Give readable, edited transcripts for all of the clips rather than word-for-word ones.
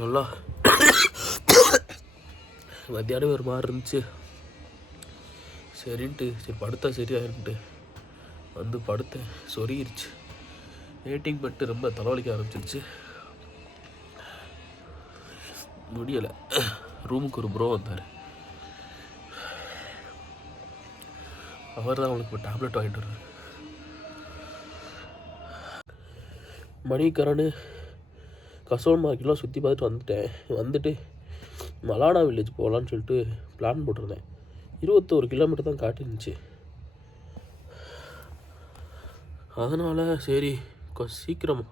நல்லா மத்தியானம் ஒரு மாதிரி இருந்துச்சு. சரின்ட்டு சரி படுத்தா சரியாயிருன்ட்டு வந்து படுத்தேன். சொருகிருச்சு. வெயிட்டிங் பண்ணிட்டு ரொம்ப தலைவலிக்க ஆரம்பிச்சிருச்சு. முடியலை. ரூமுக்கு ஒரு ப்ரோ வந்தார். அவர் தான் அவனுக்கு இப்போ டேப்லெட் வாங்கிட்டு வருவார். மணிக்கரனு கசோல் மார்க்கெட்லாம் சுற்றி பார்த்துட்டு வந்துட்டு மலானா வில்லேஜ் போகலான்னு சொல்லிட்டு பிளான் போட்டிருந்தேன். 21 கிலோமீட்டர் தான் காட்டிருந்துச்சு. அதனால் சரி கொஞ்சம் சீக்கிரம்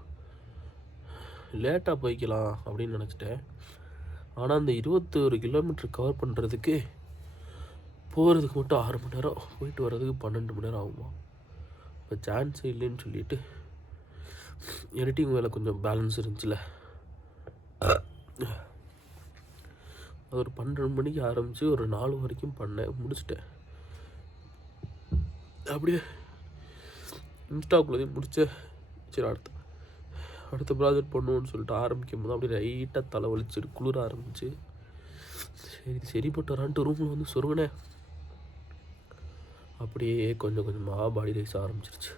லேட்டாக போய்க்கலாம் அப்படின்னு நினச்சிட்டேன். ஆனால் அந்த 21 கிலோமீட்டர் கவர் பண்ணுறதுக்கு போகிறதுக்கு மட்டும் 6 மணி நேரம், போயிட்டு வர்றதுக்கு 12 மணி நேரம் ஆகுமா. இப்போ சான்ஸே இல்லைன்னு சொல்லிவிட்டு எடிட்டிங் வேலை கொஞ்சம் பேலன்ஸ் இருந்துச்சுல, அது ஒரு 12 மணிக்கு ஆரம்பித்து ஒரு 4 வரைக்கும் பண்ணேன், முடிச்சிட்டேன். அப்படியே இன்ஸ்டாக்குள்ளதையும் முடிச்சு சரி அடுத்த ப்ராஜெக்ட் பண்ணுவோன்னு சொல்லிட்டு ஆரம்பிக்கும் போது அப்படியே லைட்டாக தலை வலிச்சிட்டு குளிர ஆரம்பிச்சு சரிப்பட்டு வரான்ட்டு ரூமில் வந்து சொருங்கினேன். அப்படியே கொஞ்சம் கொஞ்சமாக பாடி ரைஸ் ஆரம்பிச்சிருச்சு.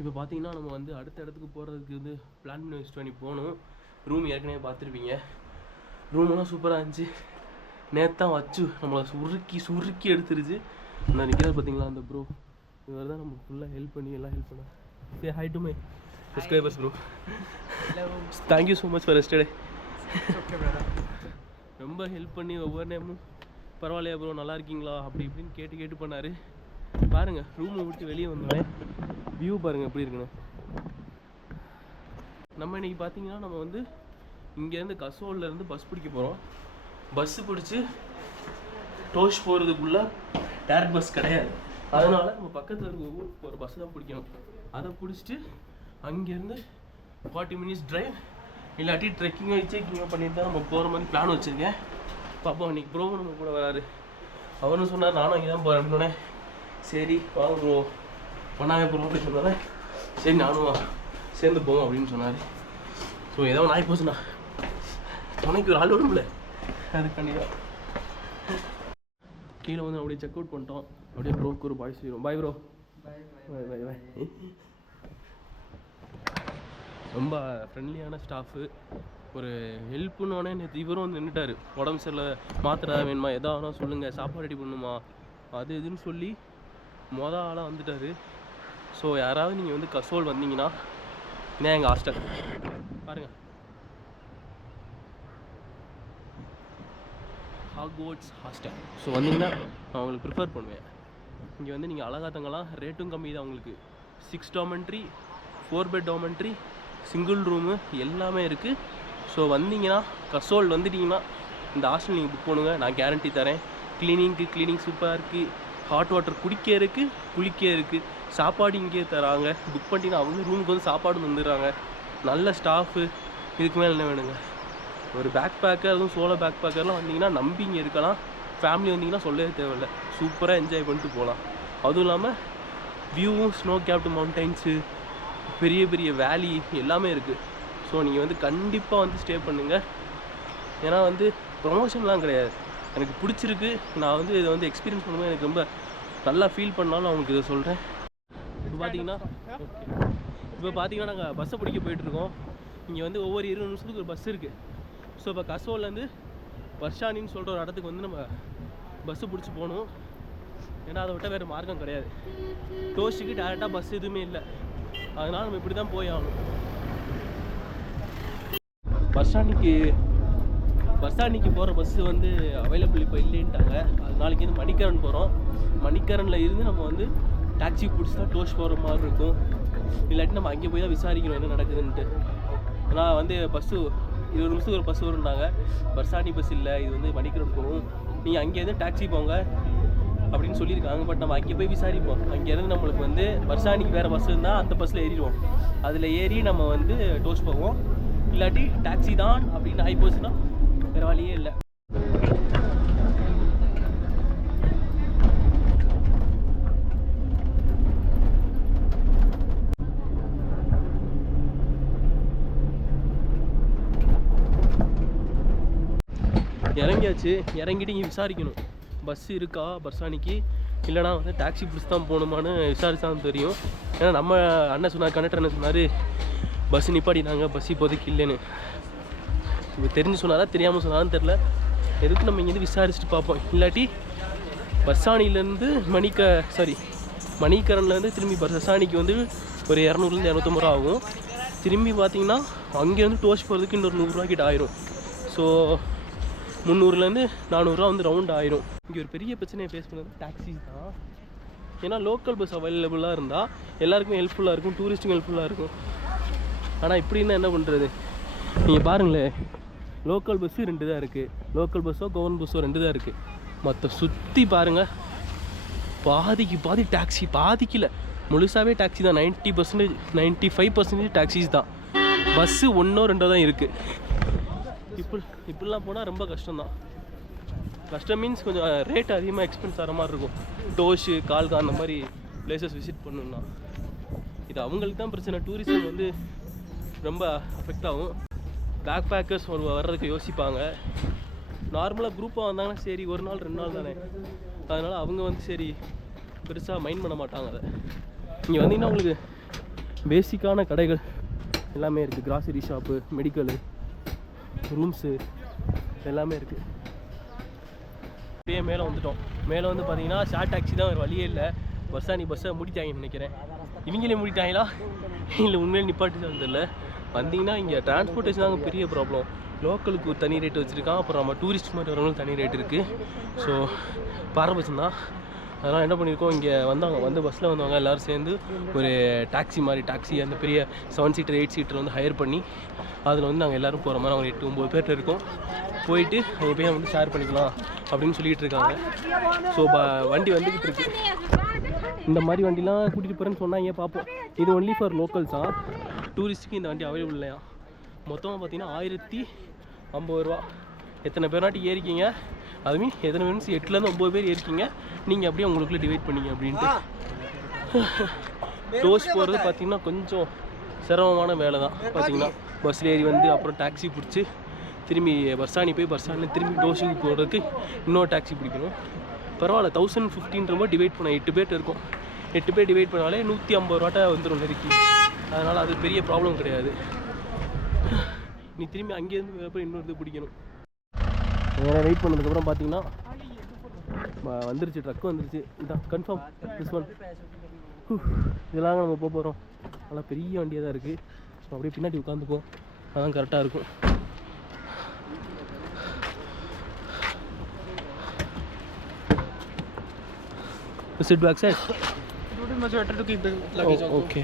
இப்போ பார்த்தீங்கன்னா நம்ம வந்து அடுத்த இடத்துக்கு போகிறதுக்கு வந்து பிளான் பண்ணி வச்சுட்டு போகணும். ரூம் ஏற்கனவே பார்த்துருப்பீங்க. ரூமெல்லாம் சூப்பராக இருந்துச்சு. நேத்தான் வச்சு நம்மளை சுருக்கி எடுத்துருச்சு. நான் நிற்கிறேன் பார்த்தீங்களா அந்த ப்ரோ, இவர் தான் நம்ம ஃபுல்லாக ஹெல்ப் பண்ண. Say hi to my subscribers bro. Thank you so much for yesterday. ரொம்ப ஹெல்ப் பண்ணி ஒவ்வொரு நேரமும் பரவாயில்லையா ப்ரோ நல்லா இருக்கீங்களா அப்படி இப்படின்னு கேட்டு பண்ணார். பாருங்கள் ரூமை விட்டு வெளியே வந்தோடனே வியூ பாருங்கள் எப்படி இருக்குன்னு. நம்ம இன்றைக்கி பார்த்தீங்கன்னா நம்ம வந்து இங்கேருந்து கசோல்லேருந்து பஸ் பிடிக்க போகிறோம். பஸ்ஸு பிடிச்சி டோஷ் போகிறதுக்குள்ளே டேரக்ட் பஸ் கிடையாது. அதனால் நம்ம பக்கத்தில் இருக்க ஊருக்கு போகிற பஸ்ஸு தான் பிடிக்கணும். அதை பிடிச்சிட்டு அங்கேருந்து 40 மினிட்ஸ் ட்ரைவ் இல்லாட்டி ட்ரெக்கிங்கோ செக்கிங்கோ பண்ணிட்டு தான் நம்ம போகிற மாதிரி பிளான் வச்சுருக்கேன். பாப்பா இன்றைக்கி ப்ரோ நம்ம கூட வராரு. அவரும் சொன்னார் நானும் இங்கே தான் போகிறேன் அப்படின்னோடனே சரி வாங்க ப்ரோ பண்ணாங்க ப்ரோ அப்படின்னு சொன்னார். சரி நானும் சேர்ந்து போவோம் அப்படின்னு சொன்னார். ஸோ ஏதோ நாய் போச்சுண்ணா துணைக்கு ஒரு ஆள் விடும்ல, அதுக்காண்டி தான் கீழே வந்து அப்படியே செக் அவுட் பண்ணிட்டோம். அப்படியே ப்ரோக்கு ஒரு பாய் செய்வோம். Bye bro. பாய். ரொம்ப ஃப்ரெண்ட்லியான ஸ்டாஃபு. ஒரு ஹெல்ப்புன்னோடனே நேற்று இவரும் வந்து நின்றுட்டார். உடம்பு சரியில்லை, மாத்திரை வேணுமா, எதாவது சொல்லுங்கள், சாப்பாடு ரெடி பண்ணுமா, அது இதுன்னு சொல்லி ஆளாக வந்துட்டார். ஸோ யாராவது நீங்கள் வந்து கசோல் வந்தீங்கன்னா இதான் எங்கள் ஹாஸ்டல் பாருங்கள், ஹாக்வர்ட்ஸ் ஹாஸ்டல். ஸோ வந்தீங்கன்னா நான் உங்களுக்கு ப்ரிஃபர் பண்ணுவேன். இங்கே வந்து நீங்கள் அழகாக தங்கலாம். ரேட்டும் கம்மி தான். உங்களுக்கு 6 dormitory, 4 bed dormitory, single room எல்லாமே இருக்குது. ஸோ வந்தீங்கன்னா கசோல் வந்துட்டிங்கன்னா இந்த ஹாஸ்டல் நீங்கள் புக் பண்ணுங்கள். நான் கேரண்டி தரேன். க்ளீனிங் சூப்பராக இருக்குது. ஹாட் வாட்டர் குடிக்க இருக்குது, குளிக்க இருக்குது. சாப்பாடு இங்கேயே தராங்க. புக் பண்ணிட்டீங்கன்னா அவங்க ரூமுக்கு வந்து சாப்பாடு வந்துடுறாங்க. நல்ல ஸ்டாஃபு. இதுக்கு மேலே என்ன வேணுங்க? ஒரு பேக் பேக்கர், அதுவும் சோலோ பேக் பேக்கர்லாம் வந்தீங்கன்னா நம்பி இங்கே இருக்கலாம். ஃபேமிலி வந்தீங்கன்னா சொல்லவே தேவையில்லை, சூப்பராக என்ஜாய் பண்ணிட்டு போகலாம். அதுவும் இல்லாமல் வியூவும் ஸ்னோ கேப்டு மவுண்டைன்ஸு, பெரிய பெரிய வேலி எல்லாமே இருக்குது. ஸோ நீங்கள் வந்து கண்டிப்பாக வந்து ஸ்டே பண்ணுங்கள். ஏன்னா வந்து ப்ரொமோஷன்லாம் கிடையாது, எனக்கு பிடிச்சிருக்கு. நான் வந்து இதை வந்து எக்ஸ்பீரியன்ஸ் பண்ணும்போது எனக்கு ரொம்ப நல்லா ஃபீல் பண்ணாலும் அவங்களுக்கு இதை சொல்கிறேன். இப்போ பார்த்தீங்கன்னா நாங்கள் பஸ்ஸை பிடிக்க போயிட்டுருக்கோம். இங்கே வந்து ஒவ்வொரு 20 நிமிஷத்துக்கு ஒரு பஸ் இருக்குது. ஸோ இப்போ கசோல்லேருந்து வர்ஷானின்னு சொல்கிற ஒரு இடத்துக்கு வந்து நம்ம பஸ்ஸு பிடிச்சி போகணும். ஏன்னா அதை விட்டால் வேறு மார்க்கம் கிடையாது. டோஷுக்கு டேரெக்டாக பஸ் எதுவுமே இல்லை. அதனால் நம்ம இப்படி தான் போய் ஆகணும். வர்ஷானிக்கு போகிற பஸ்ஸு வந்து அவைலபிள் இப்போ இல்லைன்ட்டாங்க. அது நாளைக்கு வந்து மணிக்கரன் போகிறோம். மணிக்கரனில் இருந்து நம்ம வந்து டாக்ஸி பிடிச்சி தான் டோஷ் போகிற மாதிரி இருக்கும். இல்லாட்டி நம்ம அங்கே போய் தான் விசாரிக்கணும் என்ன நடக்குதுன்ட்டு. ஏன்னா வந்து பஸ்ஸு 20 நிமிஷத்துக்கு ஒரு பஸ் வரும்னாங்க. வர்ஷானி பஸ் இல்லை, இது வந்து மணிக்கரன் போகும். நீங்கள் அங்கேருந்து டாக்ஸி போங்க அப்படின்னு சொல்லியிருக்காங்க. பட் நம்ம அங்கே போய் விசாரிப்போம். அங்கேருந்து நம்மளுக்கு வந்து வர்ஷானிக்கு வேறு பஸ் இருந்தால் அந்த பஸ்ஸில் ஏறிடுவோம். அதில் ஏறி நம்ம வந்து டோஷ் போவோம். இல்லாட்டி டாக்ஸி தான் அப்படின்னு ஆகி போச்சுன்னா வேறு வழியே இல்லை. இறங்கியாச்சு. இறங்கிட்டு இங்கே விசாரிக்கணும் பஸ் இருக்கா பர்சானிக்கு, இல்லைனா வந்து டாக்ஸி பிடிச்சி தான் போகணுமான்னு விசாரிச்சா தான் தெரியும். ஏன்னா நம்ம அண்ணன் சொன்னார், கண்டக்டர் என்ன சொன்னார், பஸ் நிப்பாட்டினாங்க, பஸ் இப்போதைக்கு இல்லைன்னு. இப்போ தெரிஞ்சு சொன்னாரா தெரியாமல் சொன்னாலும் தெரில. எதுக்கு நம்ம இங்கேருந்து விசாரிச்சுட்டு பார்ப்போம். இல்லாட்டி பர்சானிலேருந்து மணிக்கரன்லேருந்து திரும்பி பர்சானிக்கு வந்து ஒரு 200 250 ரூபா ஆகும். திரும்பி பார்த்தீங்கன்னா அங்கேருந்து டோஷ் போகிறதுக்கு இன்னொரு 100 ரூபா கிட்ட ஆயிரும். ஸோ 300 400 வந்து ரவுண்ட் ஆயிரும். இங்கே ஒரு பெரிய பிரச்சனையை ஃபேஸ் பண்ணுறது டாக்ஸிஸ் தான். ஏன்னா லோக்கல் பஸ் அவைலபிளாக இருந்தால் எல்லாருக்குமே ஹெல்ப்ஃபுல்லாக இருக்கும், டூரிஸ்ட்டுக்கும் ஹெல்ப்ஃபுல்லாக இருக்கும். ஆனால் இப்படி இருந்தால் என்ன பண்ணுறது? நீங்கள் பாருங்களேன், லோக்கல் பஸ்ஸு 2 தான் இருக்குது, லோக்கல் பஸ்ஸோ கவர்மெண்ட் பஸ்ஸோ 2 தான் இருக்குது. மற்ற சுற்றி பாருங்கள், பாதிக்கு பாதி டாக்ஸி, பாதிக்கல முழுசாகவே டாக்ஸி தான். 90% 95% டாக்ஸிஸ் தான். பஸ்ஸு 1 or 2 தான் இருக்குது. இப்படிலாம் போனால் ரொம்ப கஷ்டம்தான். கஷ்டம் மீன்ஸ் கொஞ்சம் ரேட் அதிகமாக எக்ஸ்பென்ஸ் ஆகிற மாதிரி இருக்கும். டோஷு கால்கா அந்த மாதிரி பிளேசஸ் விசிட் பண்ணணுன்னா இது அவங்களுக்கு தான் பிரச்சனை. டூரிசம் வந்து ரொம்ப அஃபெக்ட் ஆகும். பேக் பேக்கர்ஸ் வர்றதுக்கு யோசிப்பாங்க. நார்மலாக குரூப்பாக வந்தாங்கன்னா சரி 1 நாள் 2 நாள் தானே, அதனால் அவங்க வந்து சரி பெருசாக மைண்ட் பண்ண மாட்டாங்க. அதை இங்கே வந்தீங்கன்னா உங்களுக்கு பேசிக்கான கடைகள் எல்லாமே இருக்குது. கிராசரி ஷாப்பு, மெடிக்கலு, ரூம்ஸு எல்லாமே இருக்குது. இப்போயே மேலே வந்துட்டோம். மேலே வந்து பார்த்தீங்கன்னா ஷார்ட் டாக்ஸி தான், ஒரு வழியே இல்லை. பஸ்ஸானி பஸ்ஸை மூடிட்டாங்கன்னு நினைக்கிறேன். இவங்களே மூடிட்டாங்களா இல்லை உண்மையிலே நிப்பாட்டிதான் தெரியல. வந்தீங்கன்னா இங்கே டிரான்ஸ்போர்ட்டேஷன் தாங்க பெரிய ப்ராப்ளம். லோக்கலுக்கு ஒரு தனி ரேட் வச்சுருக்கான், அப்புறம் நம்ம டூரிஸ்ட் மாதிரி வரவங்களும் தனி ரேட் இருக்குது. ஸோ பாரபட்சம் தான். அதெல்லாம் என்ன பண்ணியிருக்கோம், இங்கே வந்து பஸ்ஸில் வந்தவங்க எல்லோரும் சேர்ந்து ஒரு டாக்ஸி அந்த பெரிய 7 சீட்டர் 8 சீட்டர் வந்து ஹையர் பண்ணி அதில் வந்து நாங்கள் எல்லோரும் போகிற மாதிரி, அவங்க 8-9 பேர்கிட்ட இருக்கோம். போயிட்டு அங்கே போய் வந்து ஷேர் பண்ணிக்கலாம் அப்படின்னு சொல்லிகிட்டு இருக்காங்க. ஸோ வண்டி வந்துக்கிட்டு இருக்கு. இந்த மாதிரி வண்டிலாம் கூட்டிகிட்டு போகிறேன்னு சொன்னாங்க, பார்ப்போம். இது ஒன்லி ஃபார் லோக்கல்ஸ் தான், டூரிஸ்ட்டுக்கு இந்த வண்டி அவைலபிள் இல்லையா. மொத்தமாக பார்த்தீங்கன்னா 1050 ரூபா. எத்தனை பேர்னாட்டி ஏறிக்கிங்க, அது மீன் எத்தனை மீன்ஸ் 8லேருந்து 9 பேர் ஏறிக்கிங்க. நீங்கள் அப்படியே உங்களுக்குள்ளே டிவைட் பண்ணிங்க அப்படின்ட்டு. டோஸ் போகிறது பார்த்திங்கன்னா கொஞ்சம் சிரமமான வேலை தான். பார்த்திங்கன்னா பஸ்ஸில் ஏறி வந்து அப்புறம் டாக்ஸி பிடிச்சி திரும்பி பர்சானி போய் பர்சானில் திரும்பி டோஸுக்கு போகிறதுக்கு இன்னொரு டாக்ஸி பிடிக்கணும். பரவாயில்ல, 1015 டிவைட் பண்ண 8 பேர்கிட்ட இருக்கும். 8 பேர் டிவைட் பண்ணாலே 150 ரூபாட்டா வந்துடும் நெருக்கி. அதனால் அது பெரிய ப்ராப்ளம் கிடையாது. நீ திரும்பி அங்கேருந்து போய் இன்னொரு பிடிக்கணும். வேறு வெயிட் பண்ணதுக்கப்புறம் பார்த்தீங்கன்னா வந்துருச்சு, ட்ரக் வந்துருச்சு. இதான் கன்ஃபார்ம் திஸ் ஒன். இதெல்லாம் நம்ம போக போகிறோம். நல்லா பெரிய வண்டியாக தான் இருக்குது. ஸோ அப்படியே பின்னாடி உட்காந்துப்போம், அதான் கரெக்டாக இருக்கும். Sit back side. It would be much better to keep the luggage also. Okay.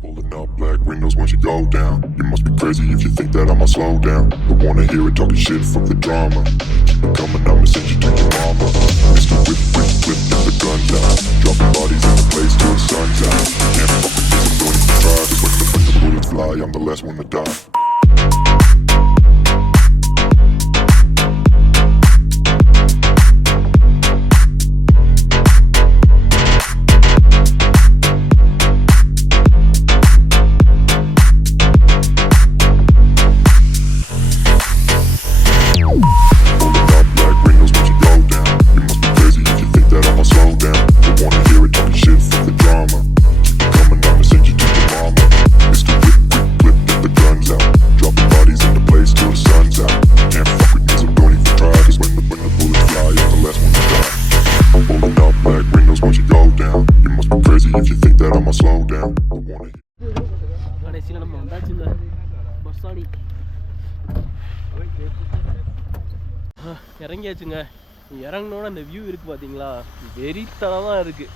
Pulling up black windows once you go down. You must be crazy if you think that I'ma slow down. Don't wanna hear it talking shit, fuck the drama. Keep it coming, I'ma send you to your mama. Mr. Whip, get the guns out. Dropping bodies in the place till the sun's out. Can't fuck with this, I'm going to try. Just when the bullets fly, I'm the last one to die. கடைசியில் நம்ம வந்தாச்சு இந்த பர்சானி. இறங்கியாச்சுங்க. இறங்கினோட அந்த view இருக்குது பார்த்தீங்களா, வெறித்தனமாக இருக்குது.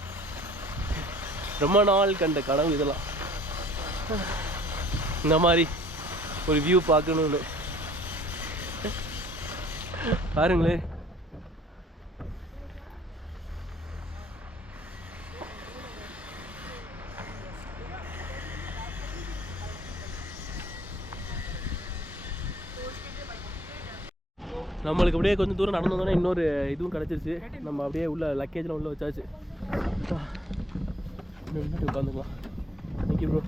ரொம்ப நாள் கண்ட கனவு இதெல்லாம். இந்த மாதிரி ஒரு வியூ பார்க்கணுன்னு பாருங்களேன். நம்மளுக்கு அப்படியே கொஞ்சம் தூரம் நடந்து வந்தோன்னா இன்னொரு இதுவும் கிடச்சிருச்சு. நம்ம அப்படியே உள்ள லக்கேஜில் உள்ள வச்சாச்சு. உட்காந்துக்கலாம். Thank you bro.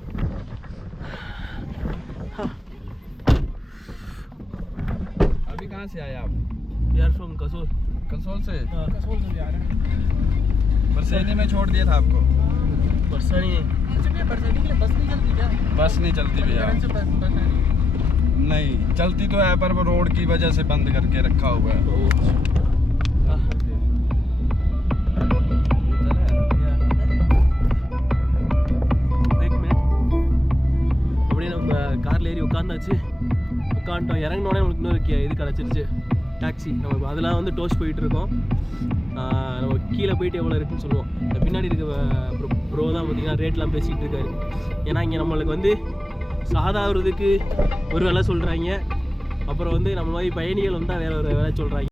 अभी कहाँ से आए आप? यार फ्रॉम कसोल। कसोल से? हाँ कसोल से आ रहे हैं। बरसैनी में छोड़ दिया था आपको? बरसानी बरसानी के लिए बस नहीं चलती क्या? बस नहीं चलती भैया। नहीं चलती तो है पर वो रोड की वजह से बंद करके रखा हुआ है। காரில் ஏறி உட்காந்துட்டோம். இறங்கினோடனே உங்களுக்கு இன்னொரு இது கிடச்சிருச்சு, டாக்ஸி. நம்ம அதெல்லாம் வந்து டோஸ் போயிட்டுருக்கோம். நம்ம கீழே போயிட்டு எவ்வளோ இருக்குன்னு சொல்லுவோம். இந்த பின்னாடி இருக்க ப்ரோ தான் பார்த்தீங்கன்னா ரேட்லாம் பேசிகிட்டு இருக்காரு. ஏன்னா இங்கே நம்மளுக்கு வந்து சாதாரணத்துக்கு ஒரு விலை சொல்கிறாங்க, அப்புறம் வந்து நம்ம மாதிரி பயணிகள் வந்தால் வேறு ஒரு விலை சொல்கிறாங்க.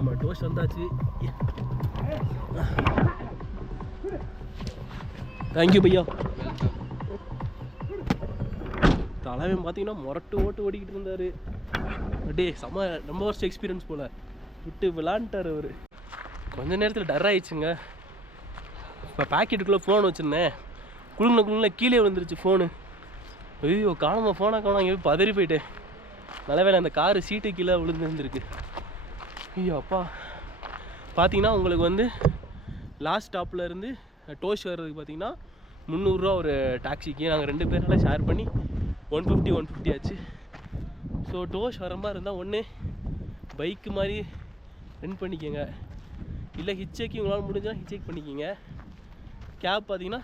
நம்ம டோஸ் வந்தாச்சு. தேங்க்யூ பையா. தலைவன் பார்த்தீங்கன்னா முரட்டு ஓடிக்கிட்டு இருந்தார். அப்படியே செம்ம ரொம்ப வருஷம் எக்ஸ்பீரியன்ஸ் போல் விட்டு விளாண்டுட்டார் அவர். கொஞ்ச நேரத்தில் டர் ஆயிடுச்சுங்க. இப்போ பேக்கெட்டுக்குள்ளே ஃபோன் வச்சுருந்தேன், குழுங்கின கீழே விழுந்துருச்சு ஃபோனு. ஐயோ காணாமல் ஃபோனை காணாம இங்கே பதறி போயிட்டேன். நல்ல வேலை அந்த காரு சீட்டு கீழே விழுந்துருந்துருக்கு. ஐயோ அப்பா. பார்த்தீங்கன்னா உங்களுக்கு வந்து லாஸ்ட் ஸ்டாப்பில் இருந்து டோஷ் வர்றதுக்கு பார்த்தீங்கன்னா 300 ரூபா ஒரு டாக்ஸிக்கு. நாங்கள் 2 பேரால ஷேர் பண்ணி 150 ஆச்சு. ஸோ டோஷ் வர மாதிரி இருந்தால் ஒன்று பைக்கு மாதிரி ரெண்ட் பண்ணிக்கோங்க, இல்லை ஹிச்சேக்கு உங்களால் முடிஞ்சால் ஹிச்சேக் பண்ணிக்கிங்க. கேப் பார்த்தீங்கன்னா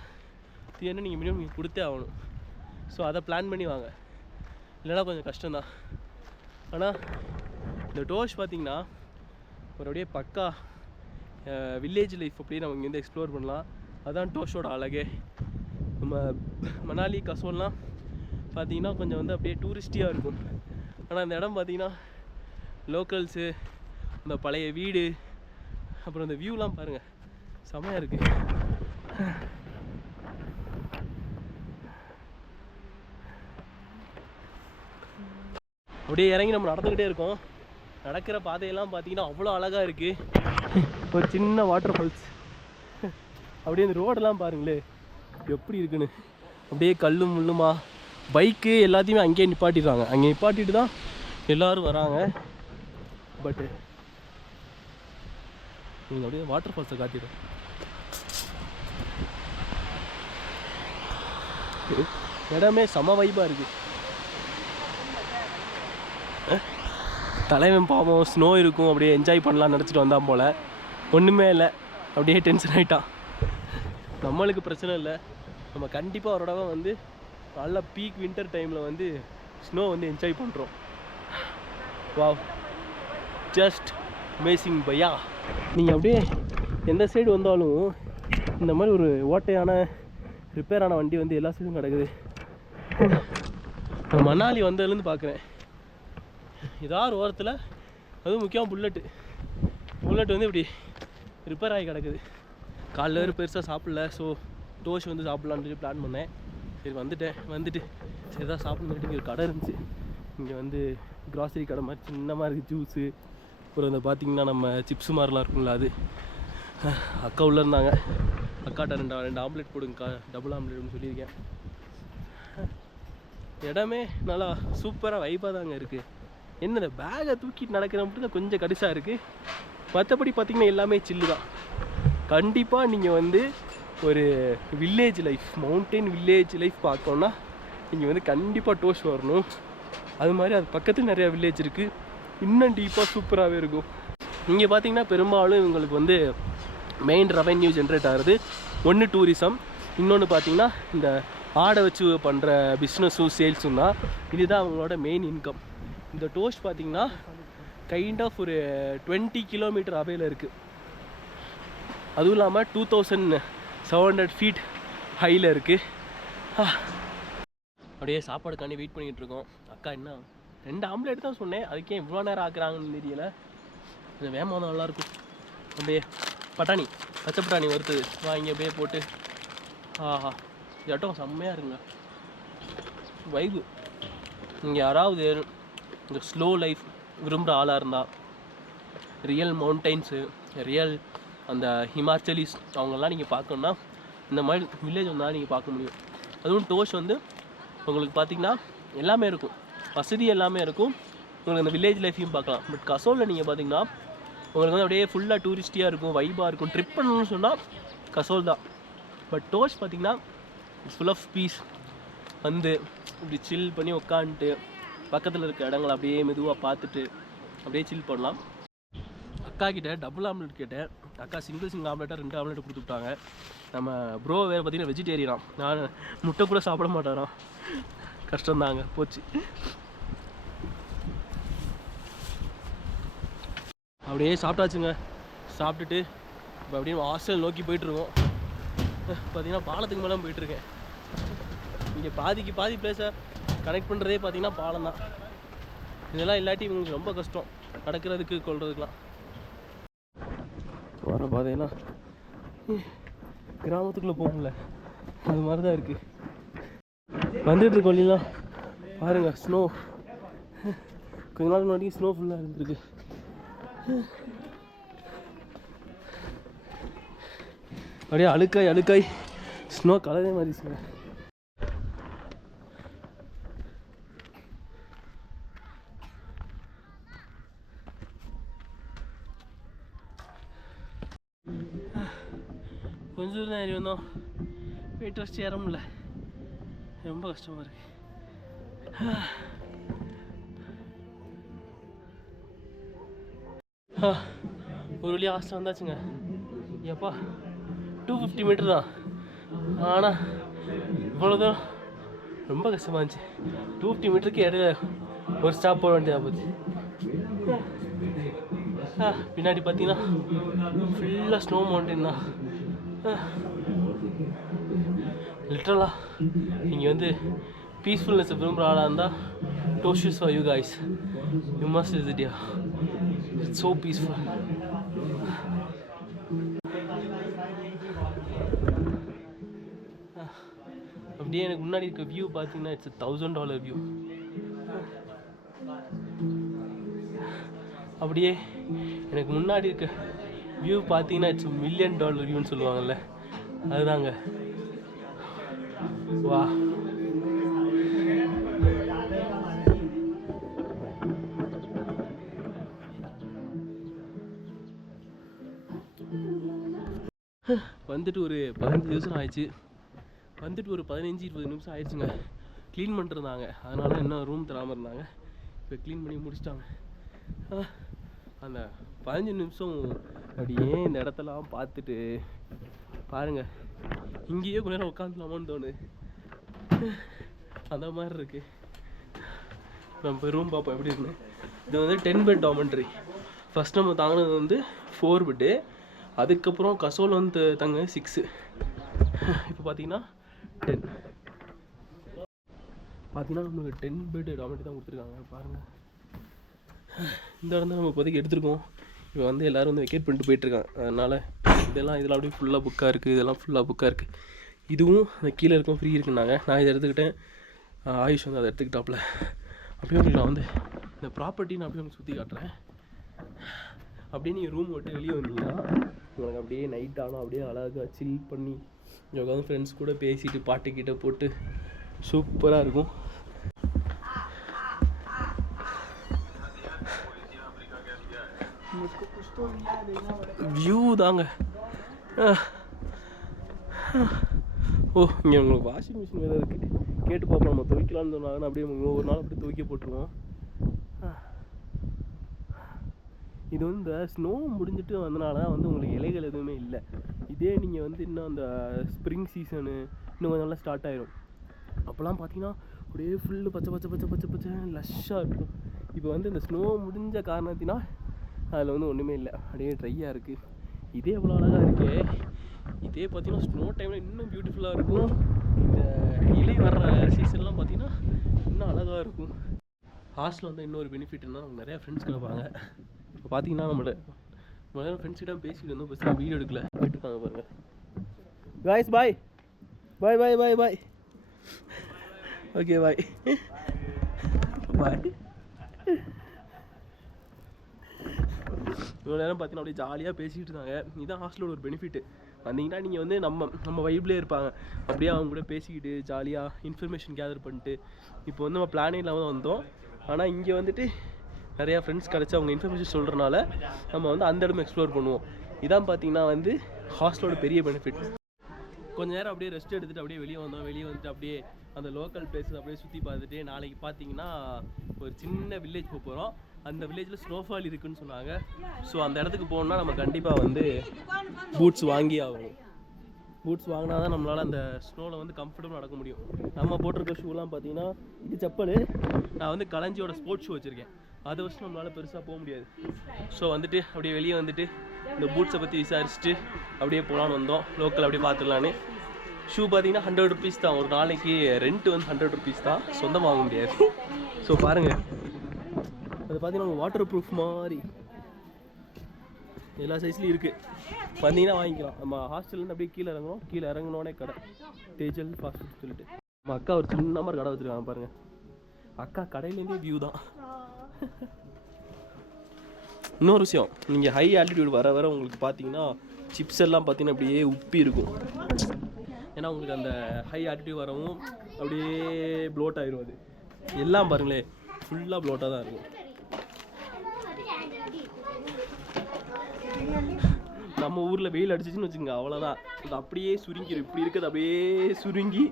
தீர்ந்து நீங்கள் மினிமம் நீங்கள் கொடுத்தே ஆகணும். ஸோ அதை பிளான் பண்ணி வாங்க, இல்லைனா கொஞ்சம் கஷ்டம்தான். ஆனால் இந்த டோஷ் பார்த்திங்கன்னா ஒரு அப்படியே பக்கா வில்லேஜ் லைஃப் அப்படியே நம்ம இங்கேருந்து எக்ஸ்ப்ளோர் பண்ணலாம். அதுதான் டோஷோட அழகே. நம்ம மணாலி கசோல்லாம் பார்த்திங்கன்னா கொஞ்சம் வந்து அப்படியே டூரிஸ்டியாக இருக்கும். ஆனால் இந்த இடம் பார்த்திங்கன்னா லோக்கல்ஸு, அந்த பழைய வீடு, அப்புறம் இந்த வியூலாம் பாருங்கள் செமையாக இருக்குது. அப்படியே இறங்கி நம்ம நடந்துக்கிட்டே இருக்கோம். நடக்கிற பாதையெல்லாம் பார்த்தீங்கன்னா அவ்வளோ அழகாக இருக்குது. ஒரு சின்ன வாட்டர் ஃபால்ஸ். அப்படியே இந்த ரோடெல்லாம் பாருங்களே எப்படி இருக்குன்னு. அப்படியே கல்லும் முள்ளுமா. பைக்கு எல்லாத்தையுமே அங்கேயே நிப்பாட்டிடுறாங்க. அங்கே நிப்பாட்டிட்டு தான் எல்லோரும் வராங்க. பட்டு நீங்கள் அப்படியே வாட்டர் ஃபால்ஸை காட்டிடுறேன். இடமே செம வைப்பாக இருக்குது. தலைவன் பாவம் ஸ்னோ இருக்கும் அப்படியே என்ஜாய் பண்ணலான்னு நினச்சிட்டு வந்தான் போல். ஒன்றுமே இல்லை, அப்படியே டென்ஷன் ஆகிட்டான். நம்மளுக்கு பிரச்சனை இல்லை, நம்ம கண்டிப்பாக ஒரு தடவை வந்து நல்ல பீக் வின்டர் டைமில் வந்து ஸ்னோ வந்து என்ஜாய் பண்ணுறோம். வாவ், ஜஸ்ட் அமேசிங் பையா. நீங்கள் அப்படியே எந்த சைடு வந்தாலும் இந்த மாதிரி ஒரு ஓட்டையான ரிப்பேரான வண்டி வந்து எல்லா சைடும் கிடக்குது. மணாலி வந்ததுலேருந்து பார்க்குறேன் ஏதாவது ஓரத்தில், அதுவும் முக்கியமாக புல்லட் வந்து இப்படி ரிப்பேர் ஆகி கிடக்குது. காலைல வேறு பெருசாக சாப்பிடல. ஸோ டோஷ் வந்து சாப்பிட்லான்னு சொல்லி பிளான் பண்ணேன். சரி வந்துட்டு சரி தான் சாப்பிட்ணுட்டு இங்கே ஒரு கடை இருந்துச்சு. இங்கே வந்து க்ராசரி கடை மாதிரி சின்னமாக இருக்குது. ஜூஸு, அப்புறம் இந்த பார்த்திங்கன்னா நம்ம சிப்ஸு மாதிரிலாம் இருக்குங்களா அது. அக்கா உள்ளே இருந்தாங்க. அக்காட்ட 2 ஆம்லேட் போடுங்கக்கா, டபுள் ஆம்லேட்னு சொல்லியிருக்கேன். இடமே நல்லா சூப்பராக வைப்பாக தாங்க இருக்குது. என்ன பேகை தூக்கிட்டு நடக்கிற மட்டும் தான் கொஞ்சம் கடிசாக இருக்குது. மற்றபடி பார்த்திங்கன்னா எல்லாமே சில்லு தான். கண்டிப்பாக நீங்கள் வந்து ஒரு village life, mountain village life பார்த்தோன்னா நீங்கள் வந்து கண்டிப்பாக டோஷ் வரணும். அது மாதிரி அது பக்கத்தில் நிறையா வில்லேஜ் இருக்குது, இன்னும் டீப்பாக சூப்பராகவே இருக்கும். இங்கே பார்த்திங்கன்னா பெரும்பாலும் உங்களுக்கு வந்து மெயின் ரெவென்யூ ஜென்ரேட் ஆகுது. ஒன்று டூரிசம், இன்னொன்று பார்த்திங்கன்னா இந்த ஆடை வச்சு பண்ணுற பிஸ்னஸும் சேல்ஸும் தான். இதுதான் அவங்களோட மெயின் இன்கம். இந்த டோஷ் பார்த்திங்கன்னா கைண்ட் ஆஃப் ஒரு 20 கிலோமீட்டர் அவையில் இருக்குது. அதுவும் இல்லாமல் 2700 ஃபீட் ஹையில் இருக்குது. அப்படியே சாப்பாடுக்காண்டி வெயிட் பண்ணிகிட்டு இருக்கோம். அக்கா என்ன 2 ஆம்லேட் தான் சொன்னேன், அதுக்கே இவ்வளோ நேரம் ஆக்குறாங்கன்னு தெரியல. இந்த வேமா நல்லாயிருக்கும். அப்படியே பட்டாணி பச்சை பட்டாணி வறுத்து வாங்கி அப்படியே போட்டு ஆஹா இதாட்டம் செம்மையாக இருக்குங்க வைபு. இங்கே யாராவது இந்த ஸ்லோ லைஃப் விரும்புகிற ஆளாக இருந்தால், ரியல் மவுண்டைன்ஸு, ரியல் அந்த ஹிமாச்சலிஸ் அவங்கெல்லாம் நீங்கள் பார்க்கணுன்னா இந்த மாதிரி வில்லேஜ் வந்தால் நீங்கள் பார்க்க முடியும். அதுவும் டோஷ் வந்து உங்களுக்கு பார்த்திங்கன்னா எல்லாமே இருக்கும், வசதி எல்லாமே இருக்கும். உங்களுக்கு அந்த வில்லேஜ் லைஃப்பையும் பார்க்கலாம். பட் கசோலில் நீங்கள் பார்த்தீங்கன்னா உங்களுக்கு வந்து அப்படியே ஃபுல்லாக டூரிஸ்டியாக இருக்கும், வைபாக இருக்கும். ட்ரிப் பண்ணணும்னு சொன்னால் கசோல் தான். பட் டோஷ் பார்த்திங்கன்னா இட்ஸ் ஃபுல் ஆஃப் பீஸ். வந்து இப்படி சில் பண்ணி உட்காந்துட்டு பக்கத்தில் இருக்க இடங்களை அப்படியே மெதுவாக பார்த்துட்டு அப்படியே சில் பண்ணலாம். அக்கா கிட்டே டபுள் ஆம்லேட் கேட்டேன். அக்கா சிங்கிள் ஆம்லேட்டாக 2 ஆம்லேட் கொடுத்து விட்டாங்க. நம்ம ப்ரோ வேறு பார்த்திங்கன்னா வெஜிடேரியனாக, நான் முட்டை கூட சாப்பிட மாட்டாராம். கஷ்டம்தாங்க போச்சு. அப்படியே சாப்பிட்டாச்சுங்க. சாப்பிட்டுட்டு இப்போ அப்படியே ஹாஸ்டல் நோக்கி போயிட்டுருக்கோம். பார்த்திங்கன்னா பாலத்துக்கு மேலே போயிட்டுருக்கேன். இங்கே பாதிக்கு பாதி பிளேஸை கனெக்ட் பண்ணுறதே பார்த்திங்கன்னா பாலம் தான். இதெல்லாம் இல்லாட்டி இவங்களுக்கு ரொம்ப கஷ்டம் நடக்கிறதுக்கு கொள்றதுக்கெலாம். வர பாதையெல்லாம் கிராமத்துக்குள்ளே போகல, அது மாதிரி தான் இருக்குது. வந்துட்டு இருக்க வழியெல்லாம் பாருங்கள், ஸ்னோ. கொஞ்ச நாள் முன்னாடி ஸ்னோ ஃபுல்லாக இருந்துருக்கு. அப்படியே அழுக்காய் ஸ்னோ கலரே மாறிச்சுங்க. கொஞ்சம் தான் ஏறி வந்தோம், வெயிட் வச்சு ஏற முடியல, ரொம்ப கஷ்டமாக இருக்கு. ஒரு வழியாக ஹாஸ்டல் வந்தாச்சுங்க. எப்பா 250 மீட்டர் தான், ஆனால் இவ்வளோ தூரம் ரொம்ப கஷ்டமாக இருந்துச்சு. 250 மீட்டருக்கு இடையில ஒரு ஸ்டாப் போட வேண்டியதாக போச்சு. பின்னாடி பார்த்தீங்கன்னா ஃபுல்லாக ஸ்னோ மவுண்டன் தான். லிட்ரலாக நீங்கள் வந்து பீஸ்ஃபுல்னஸ் விரும்புகிற ஆளாக இருந்தால் Tosh is for you guys. You must visit it. It's so peaceful. அப்படியே எனக்கு முன்னாடி இருக்க வியூ பார்த்தீங்கன்னா இட்ஸ் $1000 வியூ. அப்படியே எனக்கு முன்னாடி இருக்க வியூ பார்த்தீங்கன்னா இட்ஸ் $1 மில்லியன் வியூன்னு சொல்லுவாங்கள்ல, அதுதாங்க. வா, வந்துட்டு ஒரு 15 நிமிஷம் ஆயிடுச்சு. வந்துட்டு ஒரு 15-20 நிமிஷம் ஆயிடுச்சுங்க. க்ளீன் பண்ணிட்டுருந்தாங்க, அதனால இன்னும் ரூம் தராமல் இருந்தாங்க. இப்போ க்ளீன் பண்ணி முடிச்சிட்டாங்க. அந்த 15 நிமிஷம் அப்படியே இந்த இடத்தெல்லாம் பார்த்துட்டு பாருங்கள், இங்கேயே கொஞ்ச நேரம் உட்காந்துலாமான்னு தோணுது. அந்த மாதிரி இருக்குது. நம்ம போய் ரூம் பார்ப்போம் எப்படி இருக்குன்னு. இது வந்து 10 பெட் டார்மெண்ட்ரி. ஃபஸ்ட் நம்ம தாங்கினது வந்து 4 பெட்டு, அதுக்கப்புறம் கசோல் வந்து தங்க 6. இப்போ பார்த்தீங்கன்னா 10. பார்த்தீங்கன்னா நம்மளுக்கு 10 பெட் டார்மெண்ட்ரி தான் கொடுத்துருக்காங்க. பாருங்கள், இந்த இடம் தான் நம்ம இப்போதைக்கு எடுத்துருக்கோம். இப்போ வந்து எல்லோரும் வந்து வெக்கேட் பண்ணிட்டு போயிட்டுருக்காங்க. அதனால் இதெல்லாம் அப்படியே ஃபுல்லாக புக்காக இருக்குது. இதெல்லாம் ஃபுல்லாக புக்காக இருக்குது. இதுவும் அந்த கீழே இருக்கும் ஃப்ரீ இருக்குன்னாங்க. நான் இதை எடுத்துக்கிட்டேன். ஆயுஷ் வந்து அதை எடுத்துக்கிட்டாப்புல. அப்படியே உங்களுக்கு நான் வந்து இந்த ப்ராப்பர்ட்டி நான் அப்படியே உங்களுக்கு சுற்றி காட்டுறேன். அப்படியே நீங்கள் ரூம் விட்டு வெளியே வந்தீங்கன்னா உங்களுக்கு அப்படியே நைட் ஆனால் அப்படியே அழகாக சில் பண்ணி உட்காந்து ஃப்ரெண்ட்ஸ் கூட பேசிட்டு பாட்டுக்கிட்ட போட்டு சூப்பராக இருக்கும். வியூ தாங்க. ஓ, இங்கே உங்களுக்கு வாஷிங் மிஷின் வேறு இருக்குது. கேட்டு பார்ப்போம். நம்ம துவைக்கலான்னு சொன்னாங்கன்னா அப்படியே ஒரு நாள் அப்படி துவைக்க போட்டுருவோம். இது வந்து இந்த ஸ்னோ முடிஞ்சிட்டு வந்தனால வந்து உங்களுக்கு இலைகள் எதுவுமே இல்லை. இதே நீங்கள் வந்து இன்னும் அந்த ஸ்ப்ரிங் சீசனு இன்னும் கொஞ்சம் நல்லா ஸ்டார்ட் ஆகிடும். அப்போல்லாம் பார்த்தீங்கன்னா அப்படியே ஃபுல்லு பச்சை பச்சை பச்சை பச்சை பச்சை லஷ்ஷாக இருக்கும். இப்போ வந்து இந்த ஸ்னோ முடிஞ்ச காரணத்தினா அதில் வந்து ஒன்றுமே இல்லை, அப்படியே ட்ரையாக இருக்குது. இதே எவ்வளோ அழகாக இருக்கே. இதே பார்த்தீங்கன்னா ஸ்னோ டைமில் இன்னும் பியூட்டிஃபுல்லாக இருக்கும். இந்த இலை வர்ற சீசன்லாம் பார்த்தீங்கன்னா அழகாக இருக்கும். ஹாஸ்டலில் வந்து இன்னொரு பெனிஃபிட்னா நிறையா ஃப்ரெண்ட்ஸ் கிடப்பாங்க. இப்போ பார்த்தீங்கன்னா நம்மளோட ஃப்ரெண்ட்ஸ் கிட்ட பேசிட்டு இருந்தோம், பஸ் வீடியோ எடுக்கல போயிட்டுருக்காங்க பாருங்கள். காய்ஸ் பாய் பாய் பாய் பாய் பாய். ஓகே பாய் பாய். இவ்வளோ நேரம் பார்த்தீங்கன்னா அப்படியே ஜாலியாக பேசிகிட்டு இருந்தாங்க. இதுதான் ஹாஸ்டலோட ஒரு பெனிஃபிட்டு. வந்தீங்கன்னா நீங்கள் வந்து நம்ம வைப்லேயே இருப்பாங்க. அப்படியே அவங்க கூட பேசிக்கிட்டு ஜாலியாக இன்ஃபர்மேஷன் கேதர் பண்ணிட்டு. இப்போ வந்து நம்ம பிளானே இல்லாமல் வந்தோம். ஆனால் இங்கே வந்துட்டு நிறையா ஃப்ரெண்ட்ஸ் கிடச்சி அவங்க இன்ஃபர்மேஷன் சொல்கிறனால நம்ம வந்து அந்த இடமே எக்ஸ்ப்ளோர் பண்ணுவோம். இதான் பார்த்தீங்கன்னா வந்து ஹாஸ்டலோட பெரிய பெனிஃபிட். கொஞ்ச நேரம் அப்படியே ரெஸ்ட் எடுத்துகிட்டு அப்படியே வெளியே வந்தோம். வெளியே வந்துட்டு அப்படியே அந்த லோக்கல் பிளேஸஸ் அப்படியே சுற்றி பார்த்துட்டு நாளைக்கு பார்த்தீங்கன்னா ஒரு சின்ன வில்லேஜ் போக போகிறோம். அந்த வில்லேஜில் ஸ்னோஃபால் இருக்குதுன்னு சொன்னாங்க. ஸோ அந்த இடத்துக்கு போகணுன்னா நம்ம கண்டிப்பாக வந்து பூட்ஸ் வாங்கி ஆகணும். பூட்ஸ் வாங்கினா தான் நம்மளால் அந்த ஸ்னோவில் வந்து கம்ஃபர்டபுள் நடக்க முடியும். நம்ம போட்டிருக்க ஷூலாம் பார்த்தீங்கன்னா இது செப்பல். நான் வந்து கலஞ்சியோட ஸ்போர்ட்ஸ் ஷூ வச்சுருக்கேன். அதை வச்சு நம்மளால் பெருசாக போக முடியாது. ஸோ வந்துட்டு அப்படியே வெளியே வந்துட்டு இந்த பூட்ஸை பற்றி விசாரிச்சுட்டு அப்படியே போகலான்னு வந்தோம். லோக்கல் அப்படியே பார்த்துடலான்னு. ஷூ பார்த்தீங்கன்னா 100 ருபீஸ் தான். ஒரு நாளைக்கு ரெண்ட் வந்து 100 ருபீஸ் தான். சொந்தமாக வாங்க முடியாது. ஸோ பாருங்கள், அது பார்த்தீங்கன்னா வாட்டர் ப்ரூஃப் மாதிரி எல்லா சைஸ்லையும் இருக்குது. வந்தீங்கன்னா வாங்கிக்கலாம். நம்ம ஹாஸ்டல்லேருந்து அப்படியே கீழே இறங்கணும். கீழே இறங்கினோடனே கடை தேஜல் ஃபாஸ்ட் ஃபுட் சொல்லிட்டு நம்ம அக்கா ஒரு சின்ன மாதிரி கடை வச்சுருக்காங்க பாருங்கள். அக்கா கடையிலேருந்தே வியூ தான். இன்னொரு விஷயம், நீங்கள் ஹை ஆல்டிடியூட் வர வர உங்களுக்கு பார்த்தீங்கன்னா சிப்ஸ் எல்லாம் பார்த்தீங்கன்னா அப்படியே உப்பி இருக்கும். ஏன்னா உங்களுக்கு அந்த ஹை ஆல்டிடியூட் வரவும் அப்படியே ப்ளோட் ஆகிடும். அது எல்லாம் பாருங்களேன் ஃபுல்லாக ப்ளோட்டாக தான் இருக்கும். நம்ம ஊரில் வெயில் அடிச்சிச்சுன்னு வச்சுக்கோங்க, அவ்வளோதான். அது அப்படியே சுருங்கிடும். இப்படி இருக்கிறது அப்படியே சுருங்கி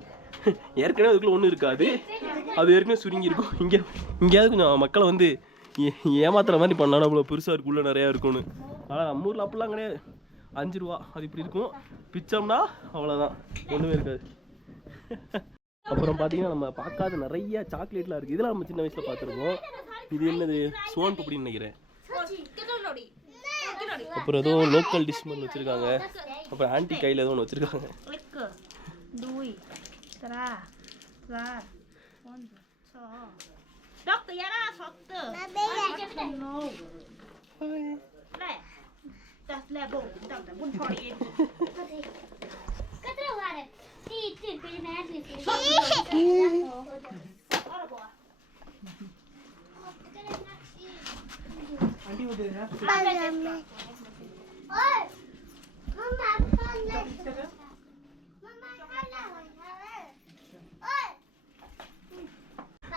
ஏற்கனவே அதுக்குள்ளே ஒன்றும் இருக்காது, அது ஏற்கனவே சுருங்கி இருக்கும். இங்கேயாவது கொஞ்சம் மக்களை வந்து ஏமாத்துற மாதிரி பண்ணாலும் அவ்வளோ பெருசாக இருக்குள்ள நிறையா இருக்கும்னு. ஆனால் நம்ம ஊரில் அப்படிலாம் கிடையாது. 5 ரூபா அது இப்படி இருக்கும். பிச்சோம்னா அவ்வளோதான், ஒன்றுமே இருக்காது. அப்புறம் பார்த்தீங்கன்னா நம்ம பார்க்காத நிறைய சாக்லேட்லாம் இருக்குது. இதெல்லாம் நம்ம சின்ன வயசில் பார்த்துருக்கோம். இது என்னது சோன் பப்படின்னு நினைக்கிறேன். அப்புறம் ஏதோ லோக்கல் டிஷ் மாதிரி வச்சுருக்காங்க. அப்புறம் ஆன்டி கையில் ஏதோ ஒன்று வச்சுருக்காங்க.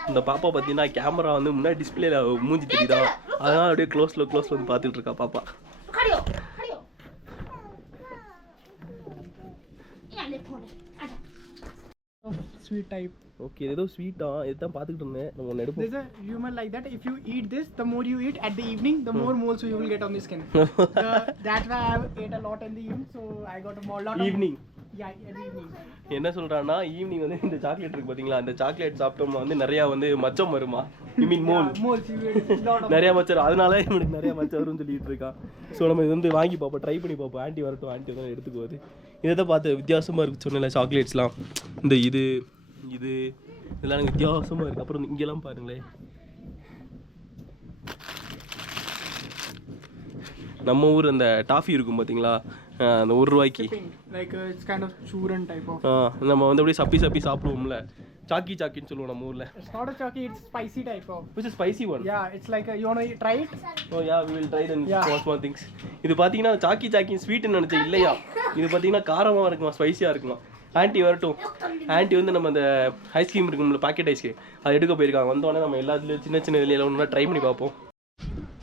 இந்த பாப்பா பார்த்தீங்கன்னா கேமரா வந்து முன்னாடி டிஸ்பிளேல மூஞ்சி தெரியுதா, அதனால அப்படியே க்ளோஸ்ல வந்து பார்த்துட்டு இருக்கா பாப்பா. Sweet type. ஓகே, ஏதோ ஸ்வீட்டா இதுதான் பார்த்துக்கிட்டு இருந்தேன். நம்ம ஒன்று எடுப்போம். There's a humor like that. If you eat this, the more you eat at the evening, the more moles you will get on the skin. That's why I ate a lot in the evening, so I got a lot of evening. Yeah, every evening. என்ன சொல்றான்னா evening வந்து இந்த chocolate இருக்கு பாத்தீங்களா, அந்த chocolate சாப்பிட்டோம்னா வந்து நிறைய வந்து மச்சம் வருமா. ஐ மீன் mole. Moles you eat a lot of. நிறைய மச்சம், அதனால இவனுக்கு நிறைய மச்சம் வரும்னு சொல்லிட்டு இருக்கான். ஸோ நம்ம இது வந்து வாங்கி பார்ப்போம், ட்ரை பண்ணி பார்ப்போம். ஆண்டி வரட்டும், ஆண்டி வந்து எடுத்துக்குவது. இதை தான் பார்த்து வித்தியாசமாக இருக்குது சொன்னல சாக்லேட்ஸ்லாம். இந்த இது இதெல்லாம் எனக்கு வித்தியாசமாக இருக்குது. அப்புறம் இங்கெல்லாம் பாருங்களேன், நம்ம ஊர் அந்த டாஃபி இருக்கும் பார்த்தீங்களா, அந்த 1 ரூபாய்க்கு. Like it's kind of churran type of. நம்ம வந்து அப்படியே சப்பி சாப்பிடுவோம்ல, சாக்கின்னு சொல்லுவோம் நம்ம ஊரில். It's not a chalky, it's spicy type of. Which is spicy one? Yeah, it's like you wanna try it? Oh yeah, we will try then. Small things. இது பார்த்தீங்கன்னா சாக்கி ஸ்வீட்னு நினச்சேன். இல்லையா, இது பார்த்தீங்கன்னா காரமாக இருக்குமா, ஸ்பைசியாக இருக்குமா. ஆண்டி வரட்டும். ஆண்டி வந்து நம்ம அந்த ஐஸ்கிரீம் இருக்கும்ல, பாக்கெட் ஐஸ்கிரீம், அது எடுக்க போயிருக்காங்க. வந்தோடனே நம்ம எல்லாத்துலேயும் சின்ன இதுல ஒன்றா ட்ரை பண்ணி பார்ப்போம்.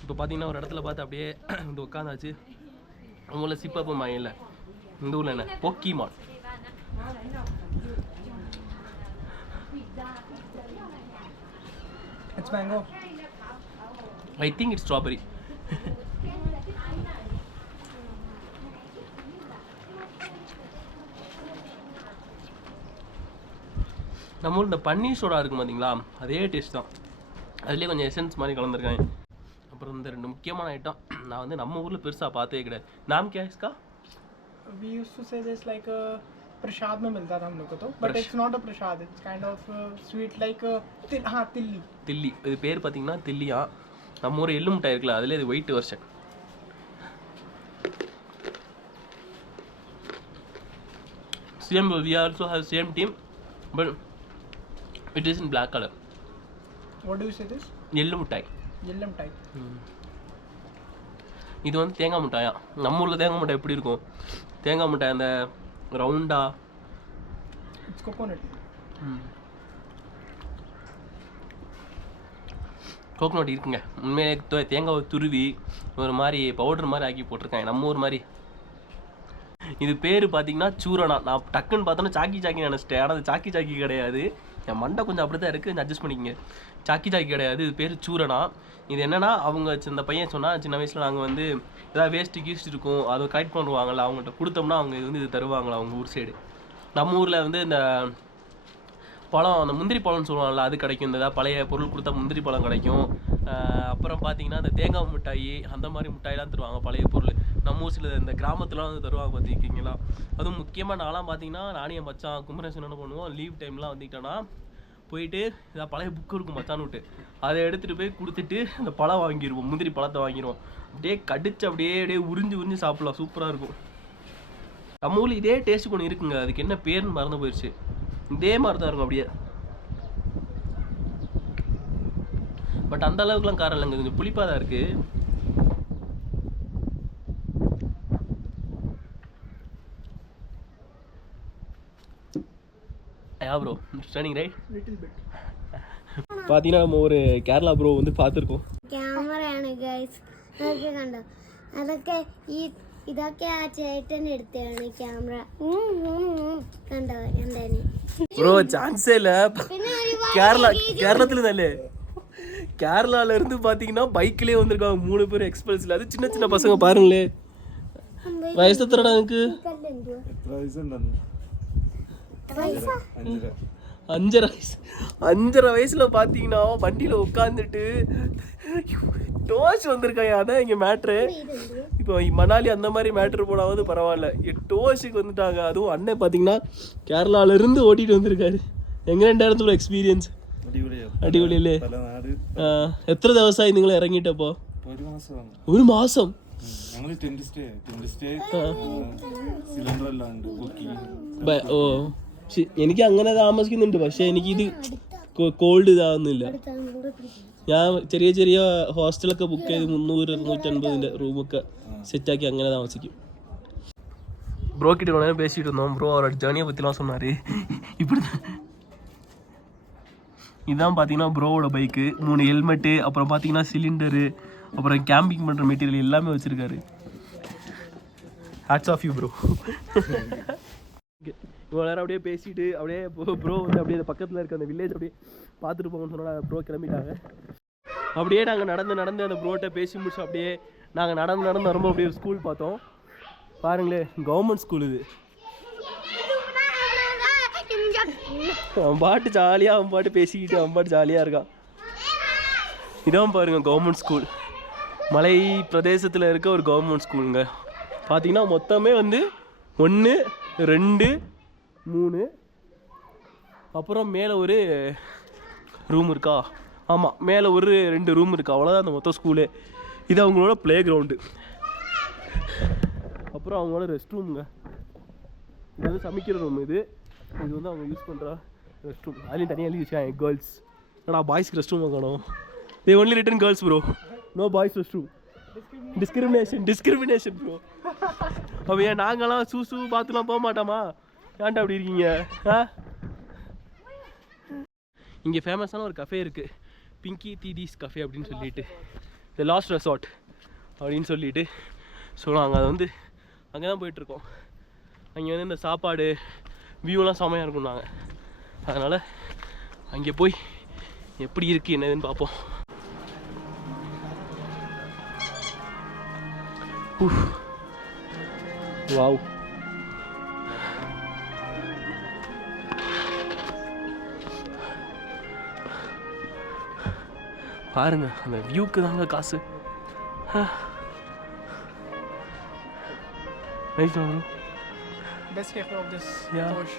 இப்போ பார்த்தீங்கன்னா ஒரு இடத்துல பார்த்து அப்படியே வந்து உட்காந்தாச்சு. அவங்கள சிப்பப்பு மாயில் இந்த ஊரில் என்ன Pokemon. It's mango. I think it's strawberry. நம்ம ஊர் இந்த பன்னீர் சோடா இருக்கும் பார்த்தீங்களா, அதே டேஸ்ட் தான். அதுலேயே கொஞ்சம் எசன்ஸ் மாதிரி கலந்துருக்காங்க. அப்புறம் இந்த 2 முக்கியமான ஐட்டம் நான் வந்து நம்ம ஊரில் பெருசாக பார்த்தே கிடையாது. நாம் கே இஸ்கா? We used to say this like a prasad में मिलता था हम लोग को तो, but it's not a prasad, it's kind of sweet like tilli. Delhi, இது பேர் பார்த்தீங்கன்னா தில்லியா. நம்ம ஊர் எள்ளு மிட்டாய் இருக்குல்ல, அதில் இது white version. Same, we also have same team, but it is in black color. What do you say this? எள்ளு மிட்டாய். Yellam type. இது வந்து தேங்காய் மிட்டாயா. நம்ம ஊரில் தேங்காய் மிட்டாய் எப்படி இருக்கும்? தேங்காய் மிட்டாய் அந்த ரவுண்டா. It's coconut. கோகோனட் இருக்குங்க. உண்மையிலே தேங்காவை துருவி ஒரு மாதிரி பவுடர் மாதிரி ஆக்கி போட்டிருக்காங்க, நம்ம ஊர் மாதிரி. இது பேர் பார்த்தீங்கன்னா சூரணா. நான் டக்குன்னு பார்த்தோன்னா சாக்கி சாக்கி நினச்சிட்டேன். ஆனால் அது சாக்கி சாக்கி கிடையாது. என் மண்டை கொஞ்சம் அப்படி தான் இருக்குது, கொஞ்சம் அட்ஜஸ்ட் பண்ணிக்கங்க. சாக்கி சாக்கி கிடையாது, இது பேர் சூரணா. இது என்னென்னா, அவங்க இந்த பையன் சொன்னால் சின்ன வயசில் நாங்கள் வந்து ஏதாவது வேஸ்ட்டு கீஸ்ட் இருக்கும், அதை கலெக்ட் பண்ணுவாங்கள்ல, அவங்கள்ட்ட கொடுத்தோம்னா அவங்க இது வந்து இது தருவாங்களா அவங்க ஊர் சைடு. நம்ம ஊரில் வந்து இந்த பழம், அந்த முந்திரி பழம்னு சொல்லுவாங்கள்ல, அது கிடைக்கும். இந்த ஏதாவது பழைய பொருள் கொடுத்தா முந்திரி பழம் கிடைக்கும். அப்புறம் பார்த்தீங்கன்னா இந்த தேங்காய் மிட்டாய், அந்த மாதிரி மிட்டாயெலாம் தருவாங்க பழைய பொருள். நம்ம ஊர் சில இந்த கிராமத்துலாம் வந்து தருவாங்க பார்த்துருக்கீங்களா. அதுவும் முக்கியமாக நான்லாம் பார்த்தீங்கன்னா, நானே என் மச்சான் குமரேசன் என்ன பண்ணுவோம், லீவ் டைம்லாம் வந்துக்கிட்டோன்னா போயிட்டு ஏதாவது பழைய புக்கு இருக்கும் மச்சான்னு விட்டு, அதை எடுத்துகிட்டு போய் கொடுத்துட்டு அந்த பழம் வாங்கிடுவோம், முந்திரி பழத்தை வாங்கிடுவோம். அப்படியே கடிச்சு அப்படியே உறிஞ்சு சாப்பிட்லாம், சூப்பராக இருக்கும். நம்ம ஊரில் இதே டேஸ்ட் கொண்டு இருக்குங்க, அதுக்கு என்ன பேர்னு மறந்து போயிடுச்சு. இதே மாதிரி தான் இருக்கும் அப்படியே, பட் அந்த அளவுக்குலாம் காரம் இல்லைங்க, கொஞ்சம் புளிப்பாக தான் இருக்குது. யா ப்ரோ, ஸ்டர்னிங் ரைட். Little bit. பார்த்தீங்கன்னா நம்ம ஒரு கேரளா ப்ரோ வந்து பார்த்துருக்கோம். ക്യാമറയാണ് ഗൈസ്, അതൊക്കെ കണ്ടോ, അതൊക്കെ ഇതൊക്കെ ആ ചേട്ടൻ എടുത്തതാണ് ക്യാമറ. കണ്ടോ എന്തായാലും ப்ரோ சான்ஸே இல்லை. கேரளத்தில் தானே, கேரளால இருந்து பார்த்தீங்கன்னா பைக்லேயே வந்திருக்காங்க 3 பேர் எக்ஸ்பிரஸ்ல. அது சின்ன சின்ன பசங்க பாருங்களே. வயசு எத்தனைடா எனக்கு? 5.5 வயசுல பார்த்தீங்கன்னா வண்டியில் உட்காந்துட்டு டோஸ் வந்திருக்காங்க. அதான் இங்கே மேட்ரு. இப்போ மணாலி அந்த மாதிரி மேட்ரு போனாவது பரவாயில்ல, டோஸுக்கு வந்துட்டாங்க. அதுவும் அண்ணன் பார்த்தீங்கன்னா கேரளாவிலேருந்து ஓட்டிகிட்டு வந்திருக்காரு. எங்கே 2000 எக்ஸ்பீரியன்ஸ் അടിപൊളിയല്ലേ? എത്ര ദിവസമായി നിങ്ങൾ ഇറങ്ങിയിട്ടപ്പോ? 1 മാസം. ഓ, എനിക്ക് അങ്ങനെ താമസിക്കുന്നുണ്ട്, പക്ഷെ എനിക്കിത് കോൾഡ് ഇതാവുന്നില്ല. ഞാൻ ചെറിയ ഹോസ്റ്റലൊക്കെ ബുക്ക് ചെയ്ത് 300-250 റൂമൊക്കെ സെറ്റാക്കി അങ്ങനെ താമസിക്കും. ப்ரோ கிட்ட கொஞ்ச நேரம் பேசிட்டு இருந்தோம். ப்ரோ அவரோட ஜேர்னியை பற்றிலாம் சொன்னார். இப்படி இதுதான் பார்த்தீங்கன்னா ப்ரோவோட பைக்கு. 3 ஹெல்மெட்டு, அப்புறம் பார்த்தீங்கன்னா சிலிண்டரு, அப்புறம் கேம்பிங் பண்ணுற மெட்டீரியல் எல்லாமே வச்சுருக்காரு. Hats off you bro. இவ்வளோ நேரம் அப்படியே பேசிட்டு அப்படியே ப்ரோ வந்து அப்படியே பக்கத்தில் இருக்க அந்த வில்லேஜ் அப்படியே பார்த்துட்டு போங்கன்னு சொன்னால் ப்ரோ கிளம்பிட்டாங்க. அப்படியே நாங்கள் நடந்து அந்த ப்ரோட்ட பேசி முடிச்சு அப்படியே நாங்கள் நடந்து வரும்போது அப்படியே ஸ்கூல் பார்த்தோம். பாருங்களேன், கவர்மெண்ட் ஸ்கூல் இது. அவன் பாட்டு ஜாலியாக அவன் பாட்டு பேசிக்கிட்டு அவன் பாட்டு ஜாலியாக இருக்கான். இதான் பாருங்க கவர்மெண்ட் ஸ்கூல், மலை பிரதேசத்தில் இருக்க ஒரு கவர்மெண்ட் ஸ்கூலுங்க. பார்த்தீங்கன்னா மொத்தமே வந்து 1 2 3, அப்புறம் மேலே ஒரு ரூம் இருக்கா? ஆமாம், மேலே ஒரு 2 ரூம் இருக்கா, அவ்வளோதான் அந்த மொத்தம் ஸ்கூலு. இது அவங்களோட ப்ளே கிரவுண்டு. அப்புறம் அவங்களோட ரெஸ்ட் ரூமுங்க. இது வந்து சமைக்கிற ரூம். இது வந்து அவங்க யூஸ் பண்ணுற ரெஸ்ட் ரூம். அதுலேயும் தனியாக எழுதி வச்சுக்காங்க கேர்ள்ஸ். ஆனால் பாய்ஸ்க்கு ரெஸ்ட் ரூம் வாங்கணும். They only written girls bro, no boys rest room. Discrimination bro. அப்போ ஏன் நாங்களாம் சூ பார்த்துலாம் போக மாட்டோமா? ஏன்டா அப்படி இருக்கீங்க? இங்கே ஃபேமஸான ஒரு கஃபே இருக்குது, பிங்கி தீதீஸ் கஃபே அப்படின்னு சொல்லிட்டு, த லாஸ்ட் ரெசார்ட் அப்படின்னு சொல்லிட்டு. ஸோ நாங்கள் அதை வந்து அங்கே தான் போயிட்டுருக்கோம். அங்கே வந்து இந்த சாப்பாடு வியூலாம் செமையாக இருக்கும் நாங்கள். அதனால் அங்கே போய் எப்படி இருக்குது என்னதுன்னு பார்ப்போம். வாவ், பாருங்க அந்த வியூக்கு தாங்க காசு. நைஸ் வாங்க. best cafe of this Yeah. course.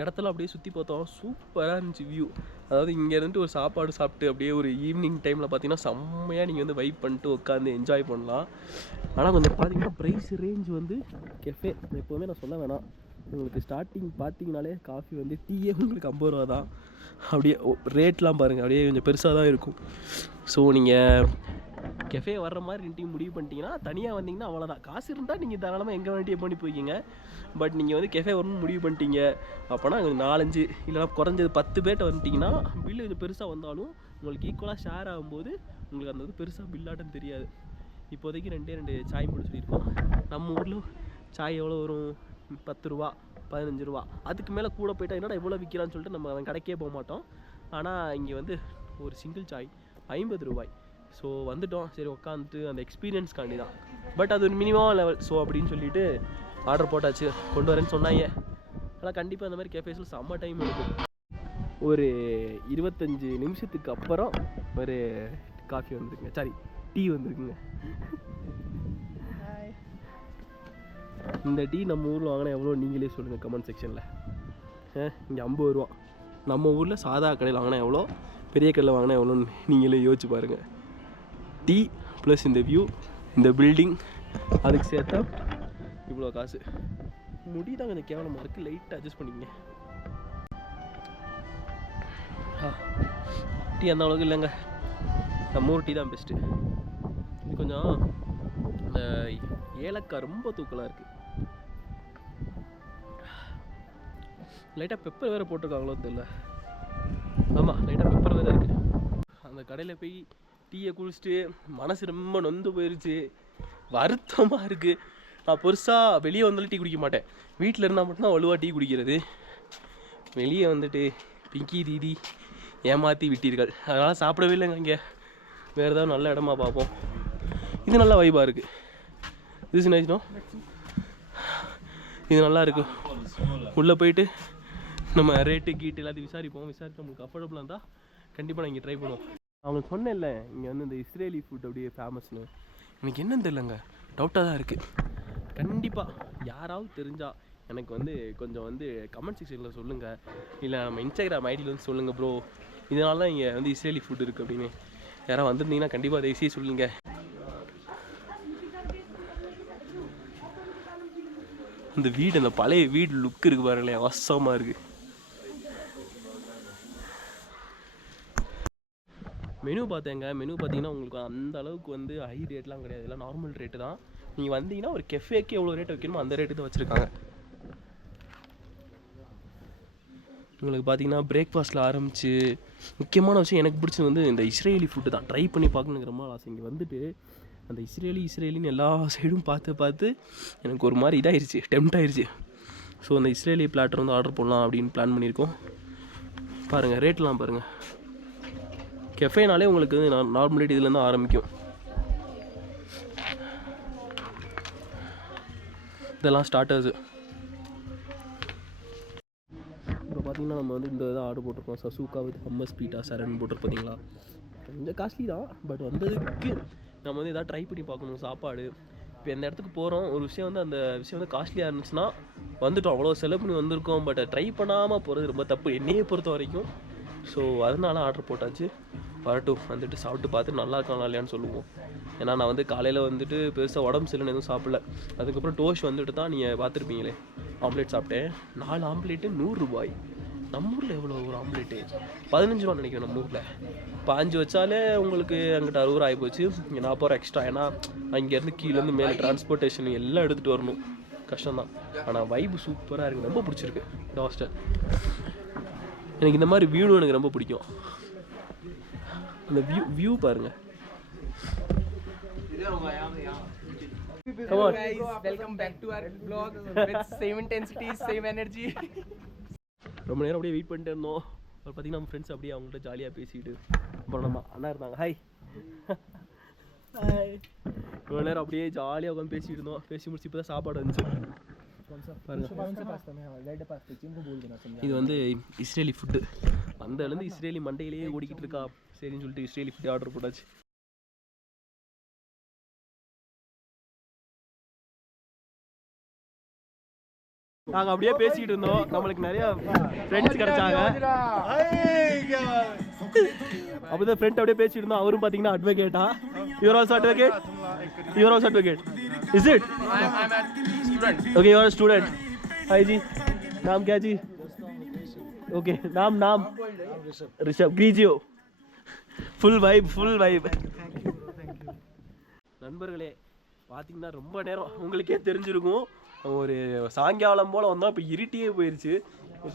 இடத்துல அப்படியே சுற்றி பார்த்தோம், சூப்பராக இருந்துச்சு வியூ. அதாவது இங்கே இருந்துட்டு ஒரு சாப்பாடு சாப்பிட்டு அப்படியே ஒரு ஈவினிங் டைமில் பார்த்தீங்கன்னா செம்மையாக நீங்கள் வந்து வைப் பண்ணிட்டு உட்காந்து என்ஜாய் பண்ணலாம். ஆனால் கொஞ்சம் பார்த்தீங்கன்னா ப்ரைஸ் ரேஞ்ச் வந்து கெஃபே எப்போவுமே நான் சொல்ல வேணாம், உங்களுக்கு ஸ்டார்டிங் பார்த்தீங்கனாலே காஃபி வந்து டீயே உங்களுக்கு 50 ரூபா தான். அப்படியே ரேட்லாம் பாருங்கள், அப்படியே கொஞ்சம் பெருசாக தான் இருக்கும். ஸோ நீங்கள் கெஃபே வர்ற மாதிரி டீம் முடிவு பண்ணிட்டீங்கன்னா, தனியாக வந்தீங்கன்னா அவ்வளோதான். காசு இருந்தால் நீங்கள் தாராளமாக எங்கே வேண்டிய பண்ணி போய்க்கிங்க. பட் நீங்கள் வந்து கெஃபே வரணும்னு முடிவு பண்ணிட்டீங்க அப்போனா 4-5 இல்லைனா குறைஞ்சது 10 பேர்ட்ட வந்துட்டிங்கன்னா பில்லு கொஞ்சம் பெருசாக வந்தாலும் உங்களுக்கு ஈக்குவலாக ஷேர் ஆகும்போது உங்களுக்கு அந்த இது பெருசாக பில்லாட்டம் தெரியாது. இப்போதைக்கு 2 சாய் மட்டும் சொல்லியிருக்கோம். நம்ம ஊரில் சாய் எவ்வளோ வரும்? 10 ரூபா 15 ரூபா. அதுக்கு மேலே கூட போயிட்டா என்னடா எவ்வளோ விற்கிறான்னு சொல்லிட்டு நம்ம அவன் கடைக்கே போக மாட்டோம். ஆனால் இங்கே வந்து ஒரு சிங்கிள் சாய் 50 ரூபாய். ஸோ வந்துட்டோம், சரி உட்காந்துட்டு அந்த எக்ஸ்பீரியன்ஸ்காண்டி தான். பட் அது ஒரு மினிமம் லெவல். ஸோ அப்படின்னு சொல்லிட்டு ஆர்டர் போட்டாச்சு, கொண்டு வரேன்னு சொன்னாங்க. ஆனால் கண்டிப்பாக அந்த மாதிரி கேஃபேஸில் செம்ம டைம் எடுக்கும். ஒரு 25 நிமிஷத்துக்கு அப்புறம் ஒரு காஃபி வந்துருக்குங்க, சாரி டீ வந்துருக்குங்க. இந்த டீ நம்ம ஊரில் வாங்கினா எவ்வளோ நீங்களே சொல்லுங்கள் கமெண்ட் செக்ஷனில். இங்கே 50 ரூபா. நம்ம ஊரில் சாதா கடையில் வாங்கினா எவ்வளோ, பெரிய கடையில் வாங்கினா எவ்வளோன்னு நீங்களே யோசிச்சு பாருங்கள். டீ ப்ளஸ் இந்த வியூ, இந்த பில்டிங், அதுக்கு சேர்த்தா இவ்வளோ காசு. முடி தான் கொஞ்சம் கேவலமாக இருக்குது, லைட்டாக அட்ஜஸ்ட் பண்ணிக்கங்க. டீ அந்த அளவுக்கு இல்லைங்க, நம்ம ஊர் டீ தான் பெஸ்ட்டு. இது கொஞ்சம் இந்த ஏலக்காய் ரொம்ப தூக்கலாக இருக்குது. லைட்டாக பெப்பர் வேறு போட்டிருக்காங்களோ தெரியல. ஆமாம், லைட்டாக பெப்பர் வேறு இருக்குது. அந்த கடையில் போய் டீயை குடிச்சிட்டு மனசு ரொம்ப நொந்து போயிடுச்சு, வருத்தமாக இருக்குது. நான் பெருசாக வெளியே வந்தாலும் டீ குடிக்க மாட்டேன், வீட்டில் இருந்தால் மட்டும்தான் வலுவாக டீ குடிக்கிறது. வெளியே வந்துட்டு பிங்கி தீதி ஏமாற்றி விட்டீர்கள், அதனால் சாப்பிடவே இல்லைங்க. இங்கே வேறு ஏதாவது நல்ல இடமா பார்ப்போம். இது நல்லா வைபாக இருக்குது. இது சின்ன இது நல்லா இருக்குது. உள்ளே போயிட்டு நம்ம ரேட்டு கீட்டு எல்லாத்தையும் விசாரிப்போம். விசாரித்து நம்மளுக்கு அஃபோர்டபுளாக இருந்தால் கண்டிப்பாக நான் இங்கே ட்ரை பண்ணுவோம். அவங்களுக்கு சொன்னேன்ல இங்கே வந்து இந்த இஸ்ரேலி ஃபுட் அப்படியே ஃபேமஸ்னு. எனக்கு என்னன்னு தெரியலங்க, டவுட்டாக தான் இருக்குது. கண்டிப்பாக யாராவது தெரிஞ்சால் எனக்கு வந்து கொஞ்சம் வந்து கமெண்ட் செக்ஷனில் சொல்லுங்கள், இல்லை நம்ம இன்ஸ்டாகிராம் ஐடியில் வந்து சொல்லுங்கள் ப்ரோ, இதனால தான் இங்கே வந்து இஸ்ரேலி ஃபுட் இருக்குது அப்படின்னு. யாராவது வந்திருந்தீங்கன்னா கண்டிப்பாக அதை ஈஸியாக சொல்லுங்கள். இந்த வீடு, அந்த பழைய வீடு லுக் இருக்குது பாருங்களேன், அவசரமாக இருக்குது. மெனு பார்த்தேங்க, மெனு பார்த்தீங்கன்னா உங்களுக்கு அந்த அளவுக்கு வந்து ஹை ரேட்லாம் கிடையாது, எல்லாம் நார்மல் ரேட்டு தான். நீங்கள் வந்தீங்கன்னா ஒரு கெஃபேக்கு எவ்வளோ ரேட் வைக்கணுமோ அந்த ரேட்டு தான் வச்சுருக்காங்க. உங்களுக்கு பார்த்தீங்கன்னா பிரேக்ஃபாஸ்ட்டில் ஆரம்பித்து முக்கியமான விஷயம் எனக்கு பிடிச்சது வந்து இந்த இஸ்ரேலி ஃபுட்டு தான். ட்ரை பண்ணி பார்க்கணுங்கிற ரொம்ப ஆசை. இங்கே வந்துட்டு அந்த இஸ்ரேலின்னு எல்லா சைடும் பார்த்து எனக்கு ஒரு மாதிரி இதாகிடுச்சு, டெம்ட் ஆகிடுச்சு. ஸோ அந்த இஸ்ரேலி பிளாட்டர் வந்து ஆர்டர் பண்ணலாம் அப்படின்னு பிளான் பண்ணியிருக்கோம். பாருங்கள் ரேட்லாம் பாருங்கள். கெஃபேனாலே உங்களுக்கு வந்து நார்மல் ரேட் இதுலேருந்து ஆரம்பிக்கும். இதெல்லாம் ஸ்டார்டர்ஸு. இப்போ பார்த்தீங்கன்னா நம்ம வந்து இந்த இதை ஆர்டர் போட்டிருக்கோம், சசூக்கா வித் ஹம்மஸ் பீட்டா சரண் போட்டிருப்போம். பார்த்தீங்களா, கொஞ்சம் காஸ்ட்லி தான், பட் வந்ததுக்கு நம்ம வந்து எதாவது ட்ரை பண்ணி பார்க்கணும் சாப்பாடு. இப்போ எந்த இடத்துக்கு போகிறோம், ஒரு விஷயம் வந்து அந்த விஷயம் வந்து காஸ்ட்லியாக இருந்துச்சுன்னா வந்துட்டோம், அவ்வளோ செலவு பண்ணி வந்திருக்கோம், பட் ட்ரை பண்ணாமல் போகிறது ரொம்ப தப்பு என்னையே பொறுத்த வரைக்கும். ஸோ அதனால ஆர்டர் போட்டாச்சு. வரட்டும், வந்துட்டு சாப்பிட்டு பார்த்துட்டு நல்லா இருக்காங்களா இல்லையான்னு சொல்லுவோம். ஏன்னா நான் வந்து காலையில் வந்துட்டு பெருசாக உடம்பு சரியில்லைன்னு எதுவும் சாப்பிடல. அதுக்கப்புறம் டோஸ்ட் வந்துட்டு தான் நீங்கள் பார்த்துருப்பீங்களே, ஆம்லேட் சாப்பிட்டேன். 4 ஆம்லேட்டு 100 ரூபாய். நம்ம ஊரில் எவ்வளோ ஒரு ஆம்லேட்டு? 15 ரூபா நினைக்கிறேன் நம்ம ஊரில். இப்போ 5 வச்சாலே உங்களுக்கு அங்கிட்ட 60 ரூபா ஆகிப்போச்சு. இங்கே 40 ரூபா எக்ஸ்ட்ரா. ஏன்னா அங்கேருந்து கீழேருந்து மேலே டிரான்ஸ்போர்ட்டேஷன் எல்லாம் எடுத்துகிட்டு வரணும், கஷ்டம்தான். ஆனால் வைப்பு சூப்பராக இருக்குது, ரொம்ப பிடிச்சிருக்கு இந்த ஹாஸ்டல். எனக்கு இந்த மாதிரி வியூவும் எனக்கு ரொம்ப பிடிக்கும். அந்த வியூ பாருங்க. Hello guys, welcome back to our vlog with same intensity, same energy. ரொம்ப நேரம் அப்படியே வெயிட் பண்ணிட்டு இருந்தோம். அப்புறம் பார்த்தீங்கன்னா நம்ம ஃப்ரெண்ட்ஸ் அப்படியே அவங்கள்ட்ட ஜாலியாக பேசிக்கிட்டு, அப்புறம் நம்ம அண்ணா இருந்தாங்க, ஹாய் ஹாய். இவ்வளோ நேரம் அப்படியே ஜாலியாக உட்காந்து பேசிக்கிட்டு இருந்தோம். பேசி முடிச்சு இப்போ தான் சாப்பாடு வந்துச்சு. இது வந்து இஸ்ரேலி ஃபுட்டு. வந்ததுலேருந்து இஸ்ரேலி மண்டையிலேயே ஓடிக்கிட்டு இருக்கா. சரின்னு சொல்லிட்டு இஸ்ரேலி ஃபுட்டு ஆர்டர் போட்டாச்சு. நாங்கள் அப்படியே பேசிக்கிட்டு இருந்தோம், நம்மளுக்கு நிறைய ஃப்ரெண்ட்ஸ் கிடைச்சாங்க. அப்படிதான் ஃப்ரெண்ட் அப்படியே பேசிட்டு இருந்தோம். அவரும் பார்த்தீங்கன்னா அட்வொகேட்டா. You are also advocate? You are also advocate? Is it? Okay you are student. Hi ji, नाम क्या जी? ओके नाम ऋषभ. ग्रीजियो. Full vibe. நண்பர்களே பார்த்தீங்கன்னா ரொம்ப நேரம் உங்களுக்கே தெரிஞ்சிருக்கும், ஒரு சாயங்காலம் போல் வந்தோம். இப்போ இருட்டியே போயிடுச்சு.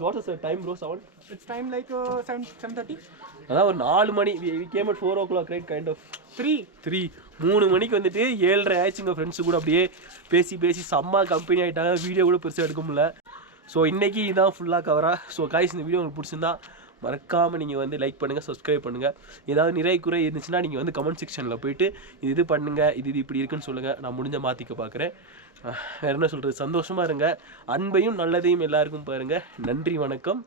What is time bro? 7? It's time like 7:30. அதான் ஒரு 4 மணி. we came at 4 o'clock right, kind of 3 மணிக்கு வந்துட்டு 7:30 ஆயிடுச்சுங்க. ஃப்ரெண்ட்ஸு கூட அப்படியே பேசி செம்ம கம்பெனி ஆகிட்டாங்க. வீடியோ கூட பெருசாக எடுக்க முடியல. ஸோ இன்றைக்கி இதான் ஃபுல்லாக கவராக. ஸோ காய்ஸ் இந்த வீடியோ உங்களுக்கு பிடிச்சிருந்தா மறக்காமல் நீங்கள் வந்து லைக் பண்ணுங்கள், சப்ஸ்கிரைப் பண்ணுங்கள். ஏதாவது நிறை குறை இருந்துச்சுன்னா நீங்கள் வந்து கமெண்ட் செக்ஷனில் போயிட்டு இது பண்ணுங்கள், இது இப்படி இருக்குன்னு சொல்லுங்கள். நான் முடிஞ்ச மாற்றிக்க பார்க்குறேன். வேறு என்ன சொல்கிறது, சந்தோஷமாக இருங்க. அன்பையும் நல்லதையும் எல்லாருக்கும் பாருங்கள். நன்றி, வணக்கம்.